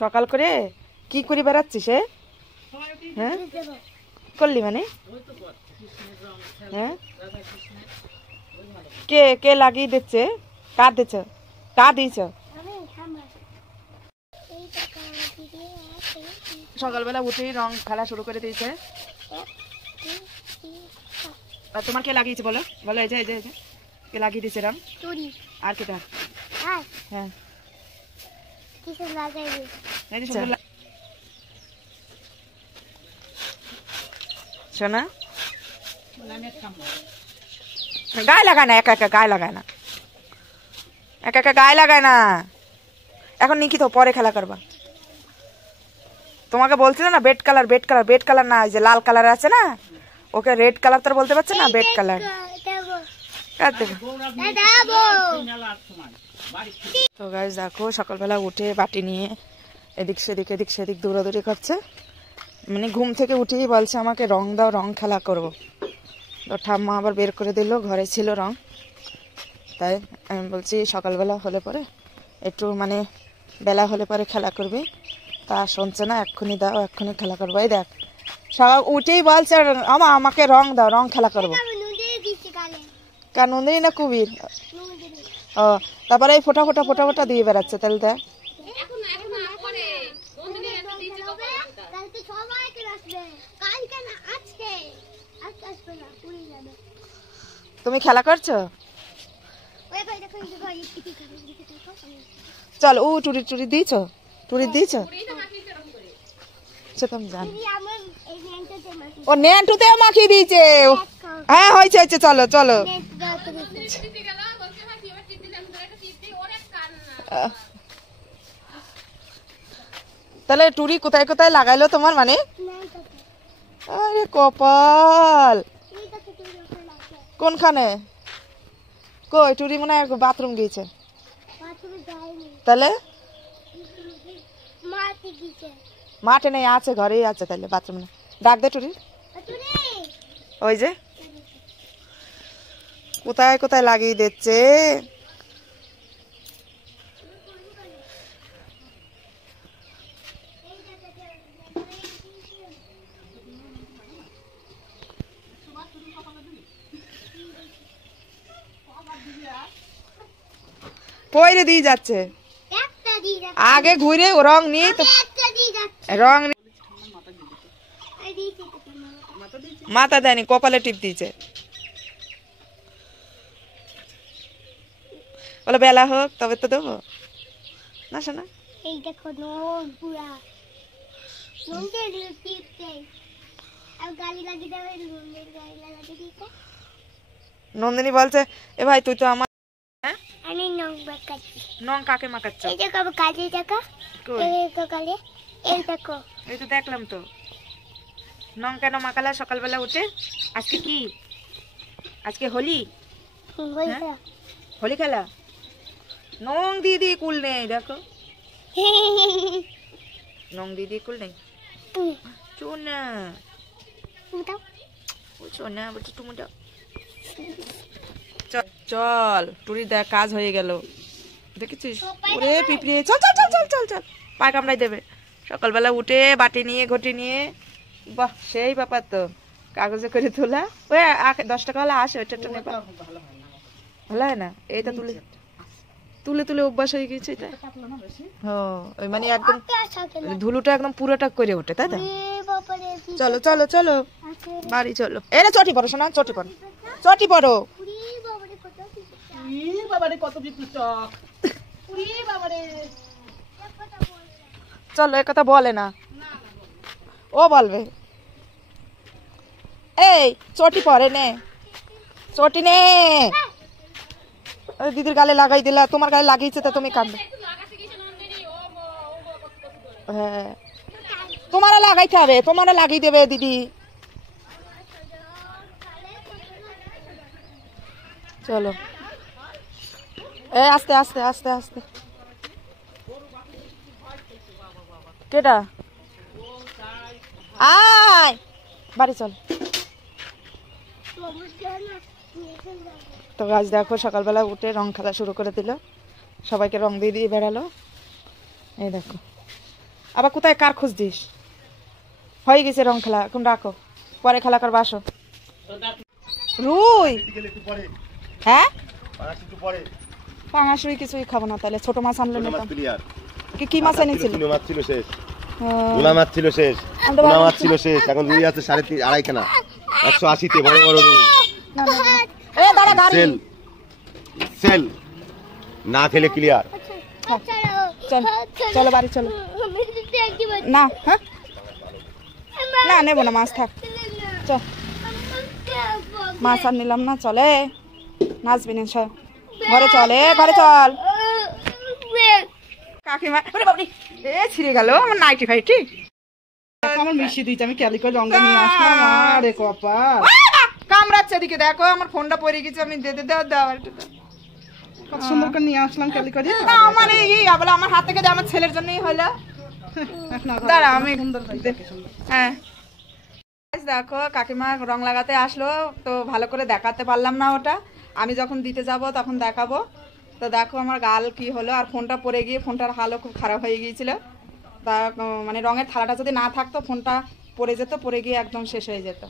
সকাল করে কি করে বেড়াচ্ছিস? হ্যাঁ করলি মানে হ্যাঁ কে কে লাগিয়ে দিচ্ছে? কার দিচ্ছ? কার দিয়েছ? সকালবেলা উঠেই রং খেলা শুরু করে দিয়েছে। তোমার কে লাগিয়েছে বলো? বলো এই যে এই যে কে লাগিয়ে দিয়েছে রং? আর কেটা? হ্যাঁ শোনা গায়ে লাগায় না, একা একা গায়ে লাগায় না, একা একা গায়ে লাগায় না। এখন নিকি তো পরে খেলা করবা। তোমাকে বলছিল না bed colour, bed colour, bed colour না, যে লাল কালার আছে না ওকে রেড কালার তো বলতে পারছে না, বেড কালার। তো গাইস দেখো সকালবেলা উঠে বাটি নিয়ে এদিক সেদিক দৌড়াদৌড়ি করছে। মানে ঘুম থেকে উঠেই বলছে আমাকে রং দাও, রং খেলা করব। তো ঠাম্মা আবার বের করে দিল, ঘরে ছিল রং। তাই আমি বলছি সকালবেলা হলে পরে একটু মানে বেলা হলে পরে খেলা করবি। তা শুনছে না, এক্ষুনি দাও, এক্ষুনি খেলা করবো। এই দেখ সকাল উঠেই বলছে আমাকে রং দাও, রং খেলা করবো। কার নন্দিনী না কুবির? ও তারপরে এই ফোটা ফোটা ফোটা ফোটা দিয়ে বেড়াচ্ছে। তাহলে দেখ তুমি খেলা করছো? চল ও টুরি টুরি দিয়েছ, টুরি দিয়েছ? ও নেন্টুতে মাখিয়ে দিয়েছে। হ্যাঁ হয়েছে হয়েছে, চলো চলো। তাহলে টুরি কোথায় কোথায় লাগাইলো তোমার? মানে আরে কপাল, কোনখানে? কই টুরি মনে হয় বাথরুম গিয়েছে। তাহলে মাঠে নেই, আছে ঘরেই আছে। তাহলে বাথরুম নেই, ডাক দে টুরি। ওই যে কোথায় কোথায় লাগিয়ে দিচ্ছে। পয়রে দিয়ে যাচ্ছে, আগে ঘুরে ও রং নিয়ে তো রং মাথা দেয়নি, কপালে টিপ দিয়েছে। বলে বেলা হোক তবে তো দেবো না। শোনা এই দেখো পুরা নন্দিনী বলছে এ ভাই তুই তো আমার নং কাকে মাখাচ্ছ? এই তো দেখলাম তো নং কেন মাখালা সকালবেলা উঠে? আজকে কি? আজকে হোলি, হোলি খেলা। নং দিদি কুল নেই, দেখো নং দিদি কুল নেই। চোনা চোনা বলছি তুমি দাও। চল টুরি দেখ কাজ হয়ে গেল, দেখেছিস? ওরে পিঁপড়ে, চল চল চল চল চল চল, পায়ে কামড়াই দেবে। সকালবেলা উঠে বাটি নিয়ে ঘটি নিয়ে, বাহ সেই ব্যাপার তো। কাগজে করে তোলা, ওই 10 টাকা হলে আসে, ওইটা একটু নেবা। ভালো হয় না? এইটা তুলে তুলে তুলে অভ্যাস হয়ে গেছে এটা। ওই মানে একদম ধুলোটা একদম পুরোটা করে ওঠে, তাই তো? চলো চলো চলো বাড়ি চলো। এরা চটি পড়ো শোনা, চটি পড়ো, চটি পড়ো। চলো এ কথা বলে না, ও বলবে। এই চটি পরে নে, চটি নে। দিদির গালে লাগাই দিলা, তোমার গালে লাগিয়েছে তা তুমি কাঁদবে। হ্যাঁ তোমারা লাগাইতে হবে, তোমারা লাগিয়ে দেবে দিদি। চলো এ আস্তে আস্তে আস্তে আস্তে। কেডা? আয় বাড়ি চল। তো গাছ দেখো সকালবেলা উঠে রং খেলা শুরু করে দিল, সবাইকে রং দিয়ে দিয়ে বেড়ালো। এই দেখো আবার কোথায় কার খোঁজ দিস? হয়ে গেছে রং খেলা, এখন রাখো, পরে খেলা করবা। আসো রুই। হ্যাঁ পাঙাশ রুই কিছুই খাবো না, তাহলে ছোট মাছ আনলে নিতাম। কি মাছ এনেছিল? মাছ ছিল শেষ, ভোলা মাছ ছিল শেষ, ভোলা মাছ ছিল শেষ। এখন রুই আছে 2.5 খানা, 180-তে বড় বড় রুই। সেল সেল না খেলে ক্লিয়ার। চলো বাড়ি চলো। না হ্যাঁ না নেবো না মাছ, থাক। চল মাছ আর নিলাম না, চলে নাচবি না, ঘরে চলে, ঘরে চল। কাকিমা বাবরি এ ছিঁড়ে গেল আমার নাইটি ফাইটি। আমার মিশি দিয়েছে, আমি ক্যালিকো রঙটা নিয়ে আসলাম। আরে কপাল কামড়াচ্ছে, এদিকে দেখো আমার ফোনটা পড়ে গেছে, আমি দে দাও একটু। কত সুন্দর করে নিয়ে আসলাম ক্যালিকো দিয়ে। না মানে এই বলে আমার হাত থেকে আমার ছেলের জন্যই হলো। দাঁড়া আমি হ্যাঁ দেখো কাকিমা রং লাগাতে আসলো, তো ভালো করে দেখাতে পারলাম না ওটা। আমি যখন দিতে যাব তখন দেখাবো। তো দেখো আমার গাল কি হলো, আর ফোনটা পড়ে গিয়ে ফোনটার হালও খুব খারাপ হয়ে গিয়েছিল। তা মানে রঙের থালাটা যদি না থাকতো ফোনটা পড়ে যেত, পড়ে গিয়ে একদম শেষ হয়ে যেত।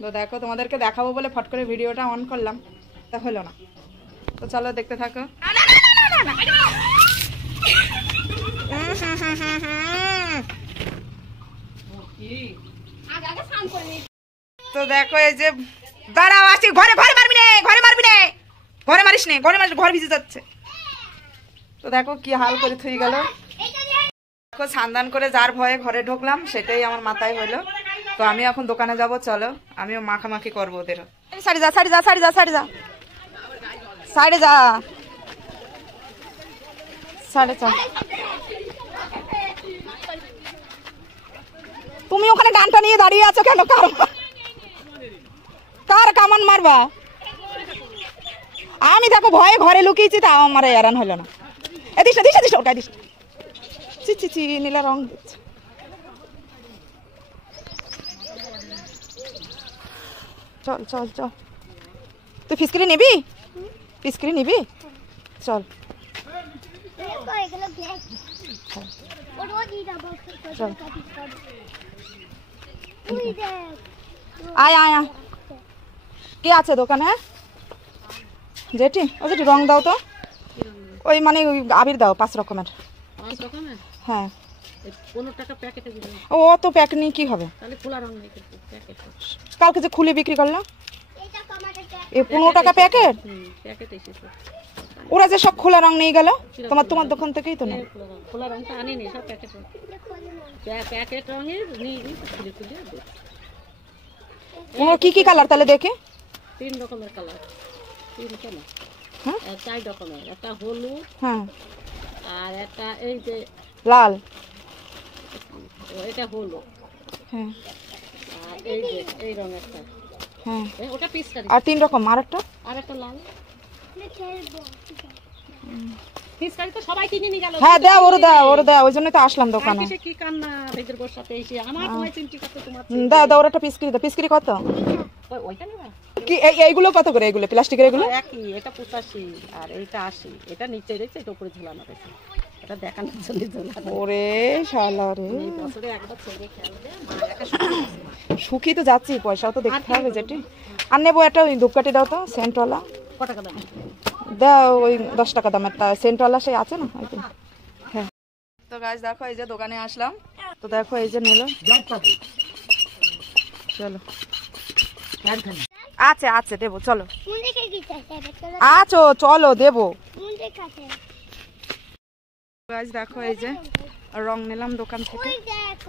তো দেখো তোমাদেরকে দেখাবো বলে ফট করে ভিডিওটা অন করলাম, তা হলো না। তো চলো দেখতে থাকো। তো দেখো এই যে দাঁড়াও আসি, ঘরে মারবি নে, ঘরে মারবি নে, ঘরে মারিস নে, ঘরে মারিস ঘর ভিজে যাচ্ছে। তো দেখো কি হাল করে থুই গেল। দেখো সান্দান করে যার ভয়ে ঘরে ঢুকলাম, সেটাই আমার মাথায় হলো। তো আমি এখন দোকানে যাব, চলো আমিও মাখামাখি করবো ওদেরও। সাইডে যা সাইডে যা সাইডে যা সাইডে যা সাইডে যা সাইডে চল। তুমি ওখানে ডানটা নিয়ে দাঁড়িয়ে আছো কেন? কার কামান মারবা? আমি দেখো ভয়ে ঘরে লুকিয়েছি, তা আমার এরান হলো না। দিস না দিস দিস ওটা দিস। চি নীলা রং দিচ্ছে। চল চল চল, তুই ফিসকিরি নিবি? ফিসকিরি নিবি? চল চল আয় আয় আয়। কে আছে দোকানে? জেঠি, ও জেঠি রং দাও তো, ওই মানে ওই আবির দাও 5 রকমের। হ্যাঁ ও তো প্যাক নিয়ে কি হবে? কালকে যে খুলে বিক্রি করলাম 15 টাকা প্যাকেট। ওরা যে সব খোলা রং নিয়ে গেল, তোমার দোকান থেকেই তো না। খোলা রংটা আনিনি, সব প্যাকেট রঙের নিয়ে ও কি কালার তাহলে দেখে? 3 রকমের কালার। 3 কেন? 4 রকমের, একটা হলুদ, হ্যাঁ, আর একটা এই যে লাল, এটা হলুদ, হ্যাঁ, আর এই যে এই রঙেরটা, হ্যাঁ, ওটা পিচকারি। আর 3 রকম, আর একটা লাল পিচকারি। তো সবাই কিনে নিয়ে গেল। হ্যাঁ দাও, ওরে দাও, ওই জন্য তো আসলাম দোকানে। কি কান্না দেখদের বসাতে এসে আমার তোমায় চিন্তা করতে তোমার। দাও ওর একটা পিচকারি দাও। পিচকারি কত? ওইটা নেবা কি? এইগুলো কত করে? এগুলো প্লাস্টিকের এগুলো একই, এটা 85 আর এইটা 80। এটা নিচে রেখেছে, এটা উপরে ঝোলানো আছে, এটা দেখানোর জন্য ঝোলানো। ওরে শালা রে, এই বছরে একবার ছেড়ে খেলবে, সুখী তো যাচ্ছি, পয়সাও তো দেখতে হবে যেটি। আর নেবো একটা ওই ধূপকাঠি দাও তো, সেন্টওয়ালা। কত টাকা দাম? দাও ওই 10 টাকা দামেরটা, সেন্টওয়ালা সেই আছে না ওই। হ্যাঁ তো গাইস দেখো এই যে দোকানে আসলাম, তো দেখো এই যে নিলো। চলো আছে দেবো, চলো আছো, চলো দেবো। গাইস দেখো এই যে রং নিলাম দোকান থেকে,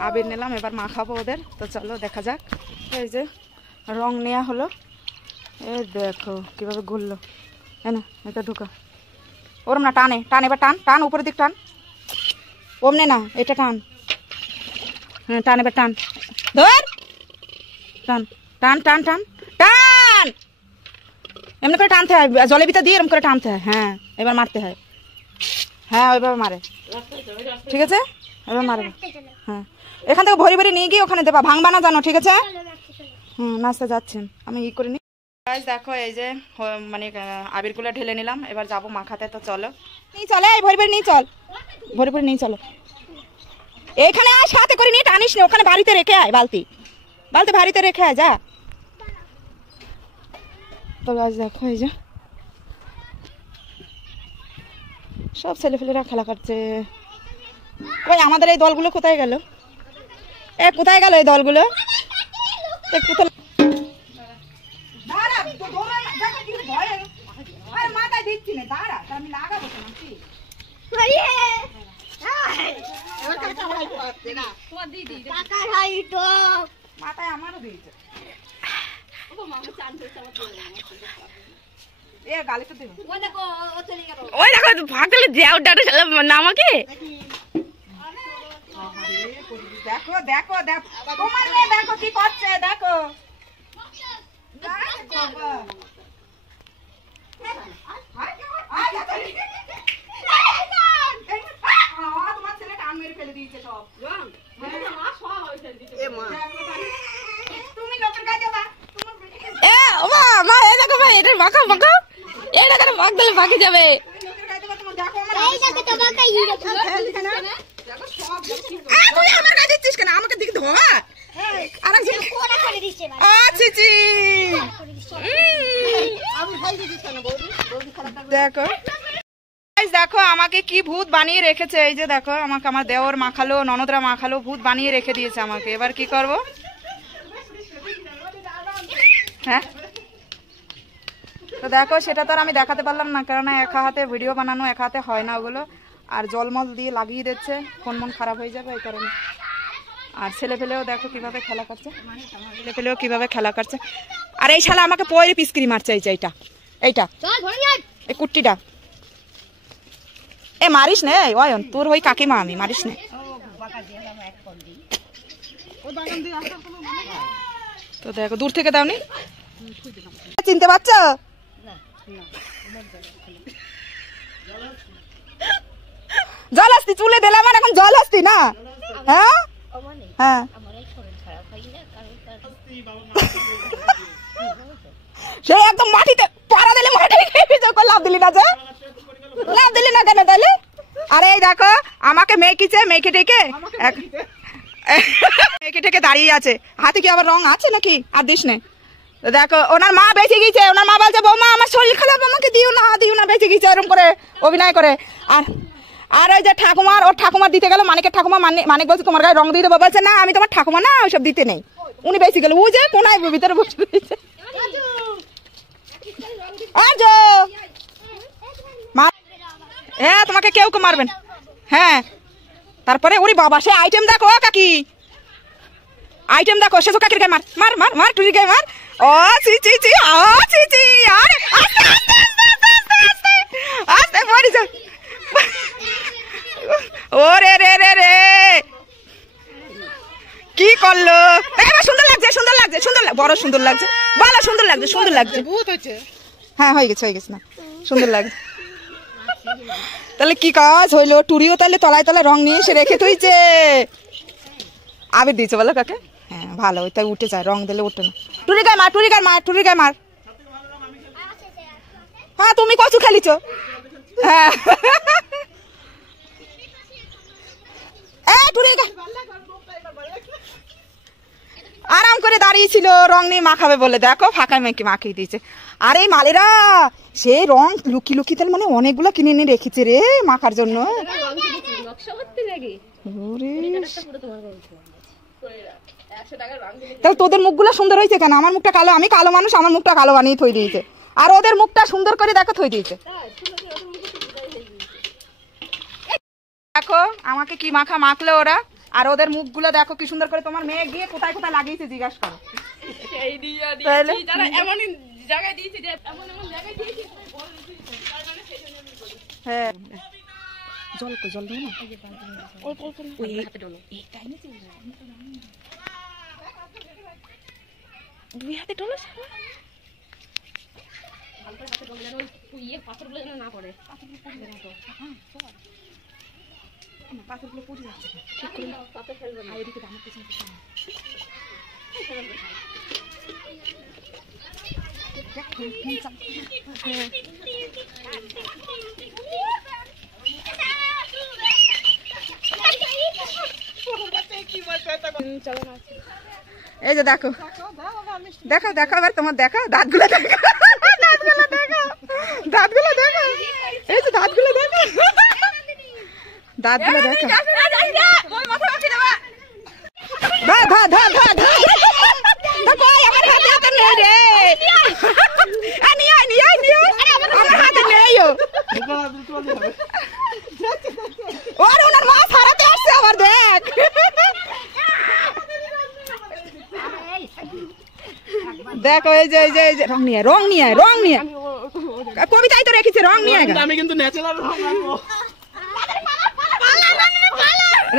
আবির নিলাম, এবার মাখাবো ওদের। তো চলো দেখা যাক। এই যে রং নেওয়া হলো, এই দেখো কিভাবে ঘুরলো। হ্যাঁ না, এটা ঢুকা ওরম না, টানে এবার টান উপরের দিক টান, ওমনে না, এটা টান। হ্যাঁ টান, এবার টান, ধর টান টান টান টান টান, এমনি করে টানতে হয়, জলের ভিতর দিয়ে এরকম করে টানতে হয়। হ্যাঁ এবার মারতে হয়, হ্যাঁ ওইভাবে মারে, ঠিক আছে এবার মারবে। হ্যাঁ এখান থেকে ভরি নিয়ে গিয়ে ওখানে দেবা, ভাঙবা না জানো, ঠিক আছে? নাচতে যাচ্ছেন, আমি করে নি। দেখো এই যে মানে আবিরগুলো ঢেলে নিলাম, এবার যাবো মাখাতে। তো চলো নিয়ে চলে, এই ভরি নিয়ে চল, ভরি নিয়ে চলো। এখানে আয়, সাথে করে নিয়ে টানিস না, ওখানে বাড়িতে রেখে আয়, বালতি বাড়িতে রেখে আয়, যা। তো গাছ দেখো, এই যে সব ছেলেফেলেরা খেলা করছে। কই আমাদের এই দলগুলো কোথায় গেল? কোথায় গেল এই দলগুলো? মাথায় দিচ্ছি না, দাঁড়া, আমি লাগাবো নাকি? মাথায় আমারও দিয়েছে। ওই দেখো ভাগলে না আমাকে। দেখো দেখো দেখো তোমার মেয়ে, দেখো কি করছে, দেখো তোমার ছেলে টান মেরে ফেলে দিয়েছে সব। তুমি লোকের কাছে বা যাবে। আমাকে দিকে ধর, দেখো দেখো আমাকে কি ভূত বানিয়ে রেখেছে। এই যে দেখো আমাকে আমার দেওর মাখালো, ননদরা মাখালো, ভূত বানিয়ে রেখে দিয়েছে আমাকে। এবার কি করব? হ্যাঁ তো দেখো সেটা তো আর আমি দেখাতে পারলাম না, কারণ একা হাতে ভিডিও বানানো একা হাতে হয় না ওগুলো। আর জলমল দিয়ে লাগিয়ে দিচ্ছে, ফোন মন খারাপ হয়ে যাবে এই কারণে। আর ছেলেপেলেও দেখো কিভাবে খেলা করছে, ছেলেপেলেও কিভাবে খেলা করছে। আর এই শালা আমাকে পয়রে পিচকিরি মারছে, এই যে এইটা এই কুট্টিটা। মারিস নে অয়ন, তোর ওই কাকিমা আমি, মারিস নে। তো দেখো দূর থেকে দাওনি, চিনতে পারছো? জল আসতি চুলে দিলাম, আর এখন জল আসতি না। হ্যাঁ হ্যাঁ সে একদম মাটিতে পাড়া দিলে, মাটি লাভ দিলি না, যে লাভ দিলি না কেন তাহলে? আরে এই দেখো আমাকে মেয়েকিছে, মেয়েকে টেকে দাঁড়িয়ে আছে, হাতে কি আবার রং আছে নাকি? আর দিস নে। দেখো ওনার মা বেঁচে গেছে, ওনার মা বলছে বৌমা আমার শরীর খারাপ, আমাকে দিও না, বেঁচে গেছে, এরকম করে অভিনয় করে। আর ওই যে ঠাকুমার, ওর ঠাকুমার দিতে গেল, মানিকের ঠাকুমা, মানিক বলছে তোমার গায়ে রং দিয়ে দেবো, বলছে না আমি তোমার ঠাকুমা না, ওইসব দিতে নেই। উনি বেঁচে গেল, ও যে কোনায় ভিতরে বসে রয়েছে। হ্যাঁ তোমাকে কেউ মারবেন। হ্যাঁ তারপরে ওরে বাবা সে আইটেম দেখো কাকি, আইটেম দেখো, সে তো কাকির গায়ে মার মার মার মার, টুরির গায়ে মার। ও চি চি চি, আরে আস্তে পড়ে যা। ওরে রে রে রে কি করলো? সুন্দর লাগছে, বড় সুন্দর লাগছে, ভালো সুন্দর লাগছে। হ্যাঁ হয়ে গেছে না, সুন্দর লাগছে। তাহলে কি কাজ হইলো? টুরিও তাহলে তলায় তলায় রং নিয়ে এসে রেখে তুইছে, আবির দিয়েছে বলো কাকে? হ্যাঁ ভালো, ওইটা উঠে যায়, রং দিলে উঠে না। টুরির গায়ে মার। হ্যাঁ তুমি কচু খেলিছ। হ্যাঁ আরাম করে দাঁড়িয়েছিল, রং নিয়ে মাখাবে বলে, দেখো ফাঁকা মেয়েকে মাখিয়ে দিয়েছে। আর এই মালেরা সে রং লুকি তাহলে মানে অনেকগুলো কিনে নিয়ে রেখেছে রে মাখার জন্য। তাহলে তোদের মুখগুলো সুন্দর হয়েছে কেন? আমার মুখটা কালো, আমি কালো মানুষ, আমার মুখটা কালো বানিয়ে থই দিয়েছে। আর ওদের মুখটা সুন্দর করে দেখো থই দিয়েছে। দেখো আমাকে কি মাখলো ওরা, আর ওদের মুখগুলো দেখো কি সুন্দর করে। তোমার মেয়ে গিয়ে কোথায় কোথায় লাগিয়েছে জিজ্ঞাসা করো। হ্যাঁ জল দেবো না, দুই হাতে ডলো পাথরগুলো যেন না পড়ে, পাথরগুলো পড়ে যাচ্ছে। ঠিক করে পাথর ফেলবে না, এদিকে আমার পেছনে এই যে দেখো দেখো দেখো এবার তোমার দেখো দাঁতগুলো দেখো দাঁতগুলো দেখো দাঁতগুলো দেখো এই যে দাঁতগুলো দেখো দাঁতগুলো দেখো ধর ধর ধর ধর ধর কই আমার হাতে হাতে নেই রে নিয়ে নিয়ে নিয়ে আমার হাতে নেই ওর ওনার মা সারাতে আসছে আবার দেখ দেখো এই যে এই যে রং নিয়ে কবিতাই তো রেখেছে রং নিয়ে আমি কিন্তু ন্যাচারাল রং রাখবো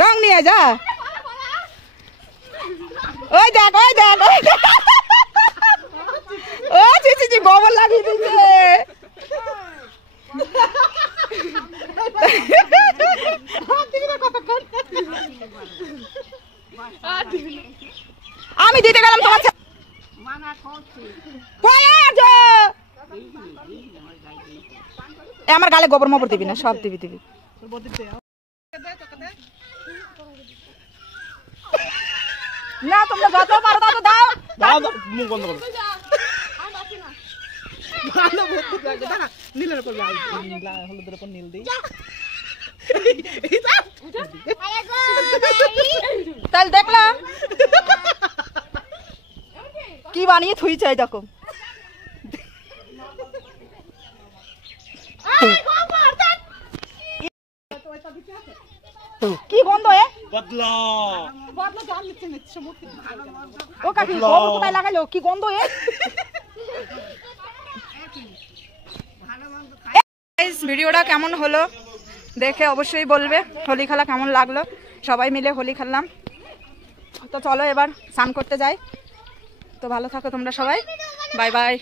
রং নিয়ে যা ওই দেখ ও চিচি গোবর লাগিয়ে দিচ্ছে আমি দিতে গেলাম তোমার আমার গালে গোবর মোবর দিবি না সব দিবি না তোমরা যত পারো তত দাও মুখ বন্ধ করো নীলের উপর লাল হলুদের উপর নীল দিই তাহলে দেখলাম কি বানিয়ে থুই চাই দেখো কি গন্ধ বদলা ও কাকি গোবর কোথায় লাগালো কি গন্ধ ভিডিওটা কেমন হলো দেখে অবশ্যই বলবে হোলি খেলা কেমন লাগলো সবাই মিলে হোলি খেললাম তো চলো এবার স্নান করতে যাই তো ভালো থাকো তোমরা সবাই বাই বাই